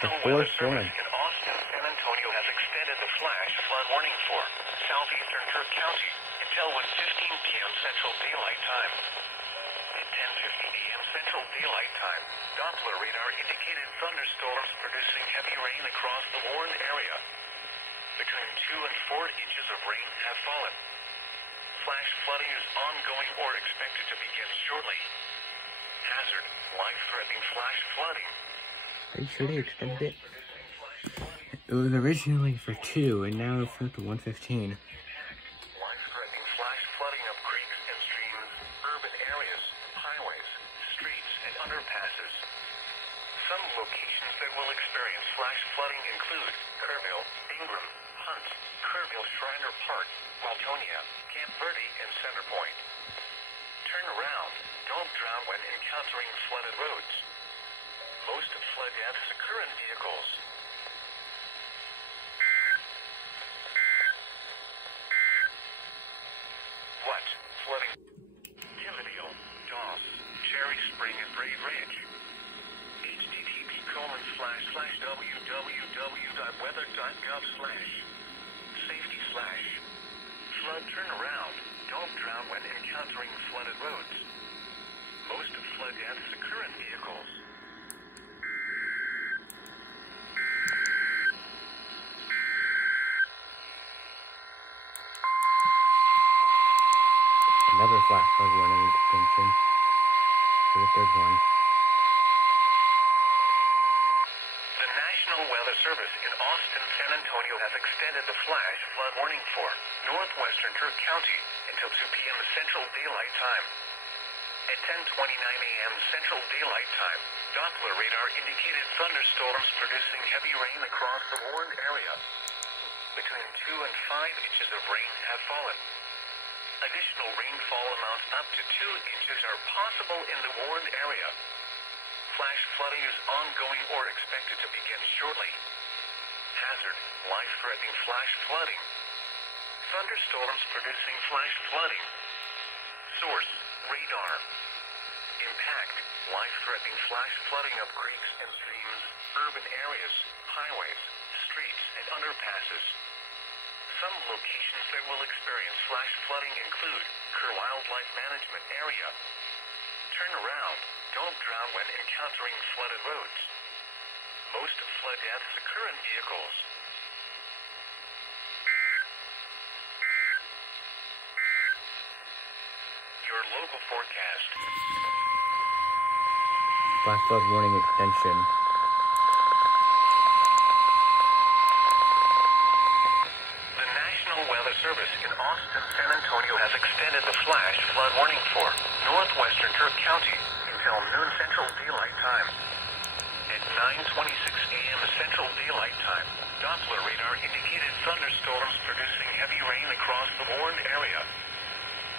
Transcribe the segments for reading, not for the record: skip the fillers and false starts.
National Weather Service in Austin, San Antonio has extended the flash flood warning for southeastern Kirk County until 1:15 p.m. Central Daylight Time. At 10:50 a.m. Central Daylight Time, Doppler radar indicated thunderstorms producing heavy rain across the warned area. Between 2 and 4 inches of rain have fallen. Flash flooding is ongoing or expected to begin shortly. Hazard, life-threatening flash flooding. Are you sure they extended it? It was originally for 2, and now it's up to 1:15. Life-threatening flash flooding of creeks and streams, urban areas, highways, streets, and underpasses. Some locations that will experience flash flooding include Kerrville, Ingram, Hunt, Kerrville Shriner Park, Waltonia, Camp Verde, and Center Point. Turn around. Don't drown when encountering flooded roads. Most of flood deaths occur in vehicles. What? Flooding? Tividale, Doss, Cherry Spring, and Brave Ranch. http://www.weather.gov/safety/ flood turnaround. Don't drown when encountering flooded roads. Most of flood deaths occur in vehicles. Another flash flood warning extension for the third one. The National Weather Service in Austin, San Antonio has extended the flash flood warning for northwestern Kirk County until 2 p.m. Central Daylight Time. At 10:29 a.m. Central Daylight Time, Doppler radar indicated thunderstorms producing heavy rain across the warned area. Between 2 and 5 inches of rain have fallen. Additional rainfall amounts up to 2 inches are possible in the warned area. Flash flooding is ongoing or expected to begin shortly. Hazard, life-threatening flash flooding. Thunderstorms producing flash flooding. Source, radar. Impact, life-threatening flash flooding of creeks and streams, urban areas, highways, streets, and underpasses. Some locations that will experience flash flooding include Kerr Wildlife Management Area. Turn around. Don't drown when encountering flooded roads. Most flood deaths occur in vehicles. Your local forecast. Flash flood warning extension. The National Weather Service in Austin, San Antonio has extended the flash flood warning for northwestern Kirk County until noon Central Daylight Time. At 9:26 a.m. Central Daylight Time, Doppler radar indicated thunderstorms producing heavy rain across the warned area.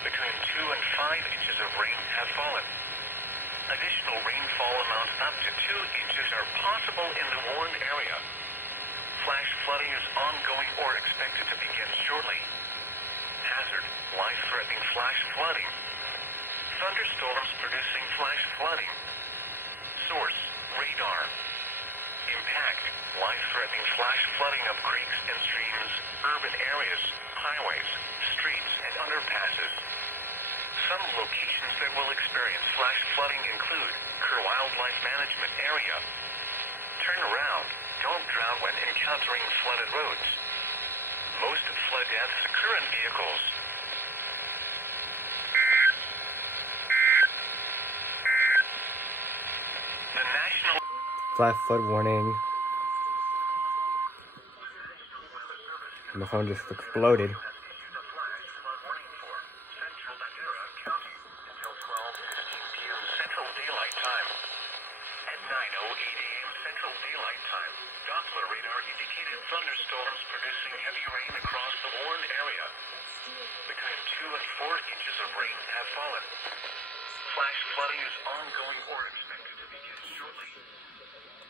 Between 2 and 5 inches of rain have fallen. Additional rainfall amounts up to 2 inches are possible in the warned area. Flash flooding is ongoing or expected to begin shortly. Hazard, life-threatening flash flooding. Thunderstorms producing flash flooding. Source, radar. Impact, life-threatening flash flooding of creeks and streams, urban areas, highways, streets, and underpasses. Some locations that will experience flash flooding include Kerr Wildlife Management Area. Turn around. Don't drown when encountering flooded roads. Most flood deaths occur in vehicles. The National Flash flood warning. And the phone just exploded. Doppler radar indicated thunderstorms producing heavy rain across the warned area. Between 2 and 4 inches of rain have fallen. Flash flooding is ongoing or expected to begin shortly.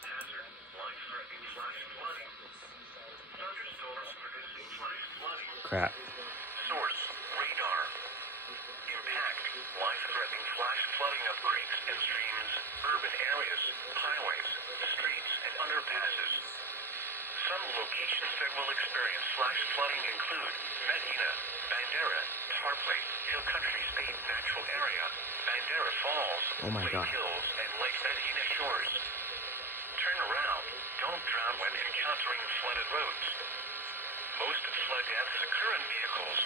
Hazard, life-threatening flash flooding. Thunderstorms producing flash flooding. Crap. Source, radar. Impact, life-threatening flash flooding of creeks and streams, urban areas, highways, streets, and underpasses. passes. Some locations that will experience flash flooding include Medina, Bandera, Tarpley, Hill Country State Natural Area, Bandera Falls, Oh my Lake God. Hills, and Lake Medina Shores. Turn around. Don't drown when encountering flooded roads. Most flood deaths occur in vehicles.